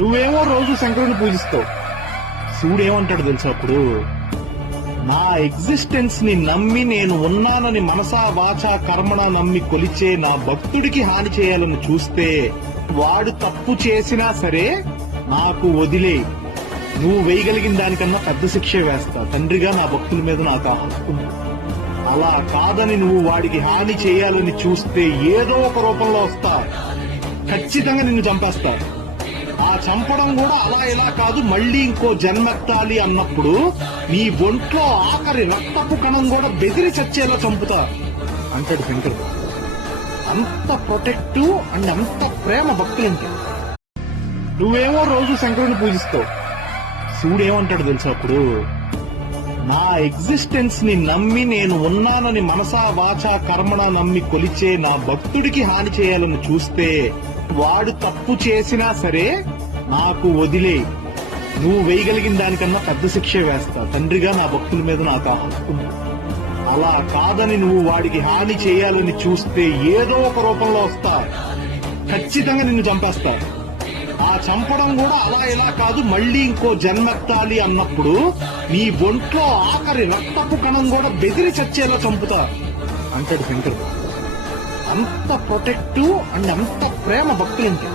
నువ్వేమో రోజు శంకరుని పూజిస్తావు. శివుడు ఏమంటాడు తెలుసా అప్పుడు? నా ఎగ్జిస్టెన్స్ ని నమ్మి నేను ఉన్నానని మనసా వాచా కర్మణ నమ్మి కొలిచే నా భక్తుడికి హాని చేయాలని చూస్తే వాడు తప్పు చేసినా సరే నాకు వదిలే, నువ్వు వేయగలిగిన దానికన్నా పెద్ద శిక్ష వేస్తా. తండ్రిగా నా భక్తుల మీద నాకు ఆ హక్కు ఉంది. అలా కాదని నువ్వు వాడికి హాని చేయాలని చూస్తే ఏదో ఒక రూపంలో వస్తా, ఖచ్చితంగా నిన్ను చంపేస్తా. ఆ చంపడం కూడా అలా ఇలా కాదు, మళ్ళీ ఇంకో జన్మెత్తాలి అన్నప్పుడు నీ ఒంట్లో ఆఖరి రక్తపు కణం కూడా బెదిరి చచ్చేలా చంపుతా అంటాడు శంకరుడు. అంత ప్రొటెక్టివ్ అండ్ అంత ప్రేమ భక్తులంటే. నువ్వేమో రోజు శంకరుని పూజిస్తావు. శివుడు ఏమంటాడు తెలుసా అప్పుడు? నా ఎగ్జిస్టెన్స్ ని నమ్మి నేను ఉన్నానని మనసా వాచా కర్మణ నమ్మి కొలిచే నా భక్తుడికి హాని చేయాలని చూస్తే వాడు తప్పు చేసినా సరే నాకు వదిలే, నువ్వు వేయగలిగిన దానికన్నా పెద్ద శిక్ష వేస్తా. తండ్రిగా నా భక్తుల మీద నాకు ఆ హక్కు ఉంది. అలా కాదని నువ్వు వాడికి హాని చేయాలని చూస్తే ఏదో ఒక రూపంలో వస్తా, ఖచ్చితంగా నిన్ను చంపేస్తా. ఆ చంపడం కూడా అలా ఇలా కాదు, మళ్ళీ ఇంకో జన్మెత్తాలి అన్నప్పుడు నీ ఒంట్లో ఆఖరి రక్తపు కణం కూడా బెదిరి చచ్చేలా చంపుతా అంటాడు శంకరుడు. అంత ప్రొటెక్టివ్ అండ్ అంత ప్రేమ భక్తులంటే.